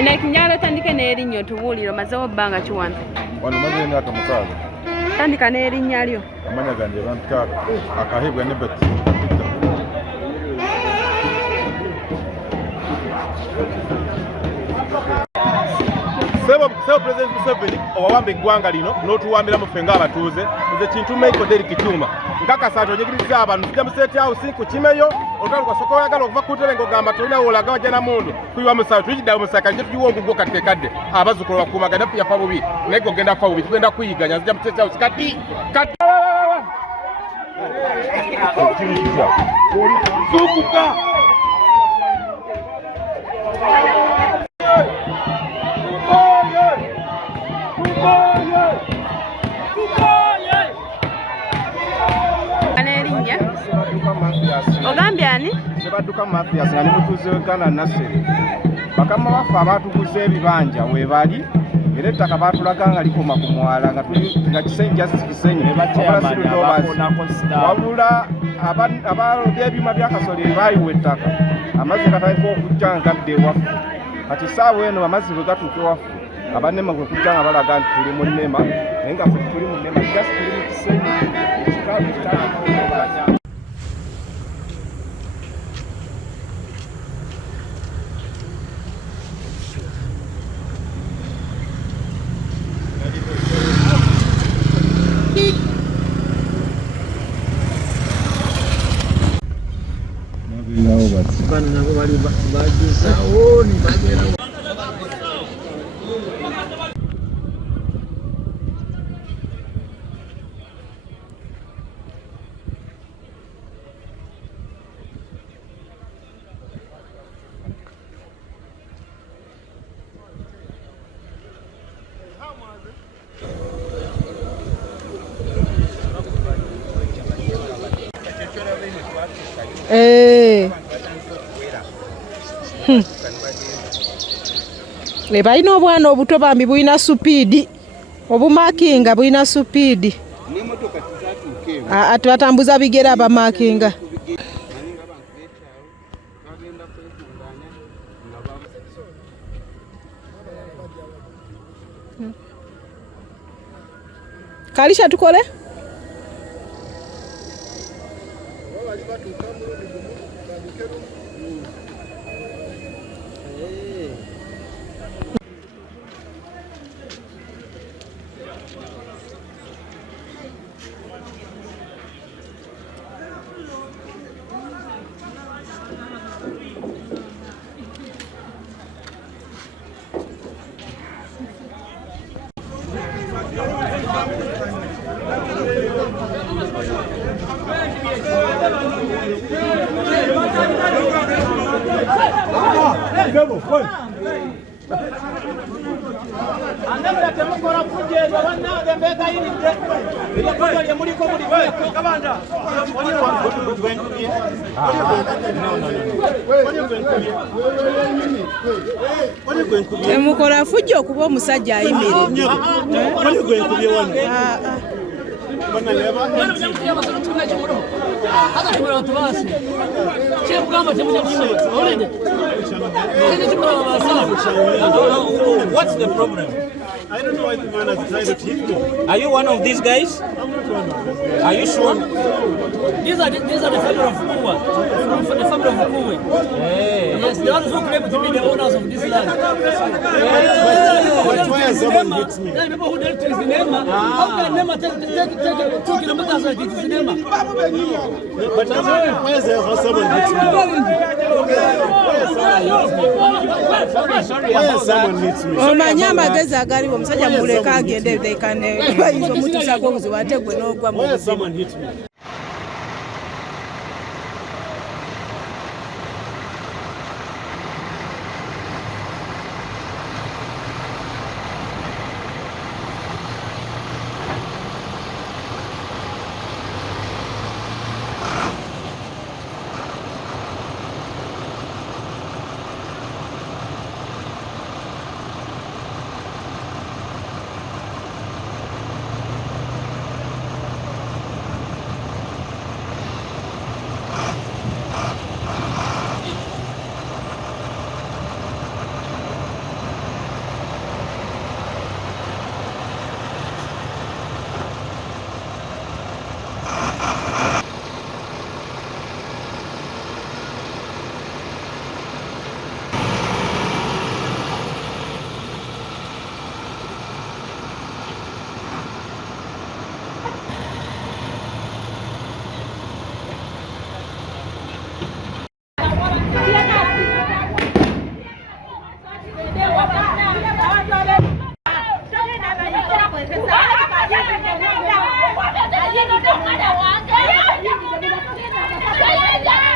Ina kinyalo tandika n'erinnya otubuulire omazeewo bbanga kiwampe. Wano maze emyaka 6. Tandika n'erinnya lyo. Amanya gange bantu akahebwa ne Betty. Sebo President Museveni owawamba eggwanga lino n'otuwambiramu ffe ng'abatuuze nze Kintu Michael Derrick Kyuma nkakasa atonyigiriza abantu tujja mu State House ku Kimeyo olutalo kwa soko oyagala okuva ku ntebe ng'ogamba tolina wolaga wajja na mundu kuyiwa musawo tuyigiddawo musaka nje tuyiwa ogugo katekadde abazzukulu bakuumagana ffe yafa bubi naye gogenda kufa bubi tugenda kuyiganya nzija mu State House kati zukuka Ogambye ani? Sebadduka Mathias nga mutuuze w'Uganda Nasere. Bakama baffe abaatuguza ebibanja weebali era ettaka baatulaga nga likoma ku mwala nga tuli nga Kisenyi Justice Kisenyi wabula abalyebyuma bya Kasoli baayiwa ettaka amazzi gatandika okujja nga gadde ewaffe kati saawa eno amazzi bwe gatuuka ewaffe abannema bwe kujja nga balaga nti tuli mu nnema naye nga ffe tuli mu nnema just tuli mu Kisenyi ekikaalu kitandika. Bana nabo bali bagizawo ni bagera balina obwana obuto bambi bulina supiidi obumakinga bulina supiidi batambuza bigere abamakinga Kalisha tukole? Mukola fujjo kuba omusajja ayimiridde. What's the problem? I don't know why the man has decided to hit me. Are you one of these guys? I'm not one of these guys. Are you sure? These are the family of Kuwa, from the family of Kuwe. Hey. Yes, the ones who claim to be the owners of this land. But why someone hits me? There are people who dealt with the Nema. How can Nema take 2 kilometers like it is Nema? But why someone hits me? Why someone hits me? Omanya amagezi agaliwo omusajja muleka agende dekane bayinza omutuusako obuzibu ate gwe n'ogwa mu Why someone hits me? Ayah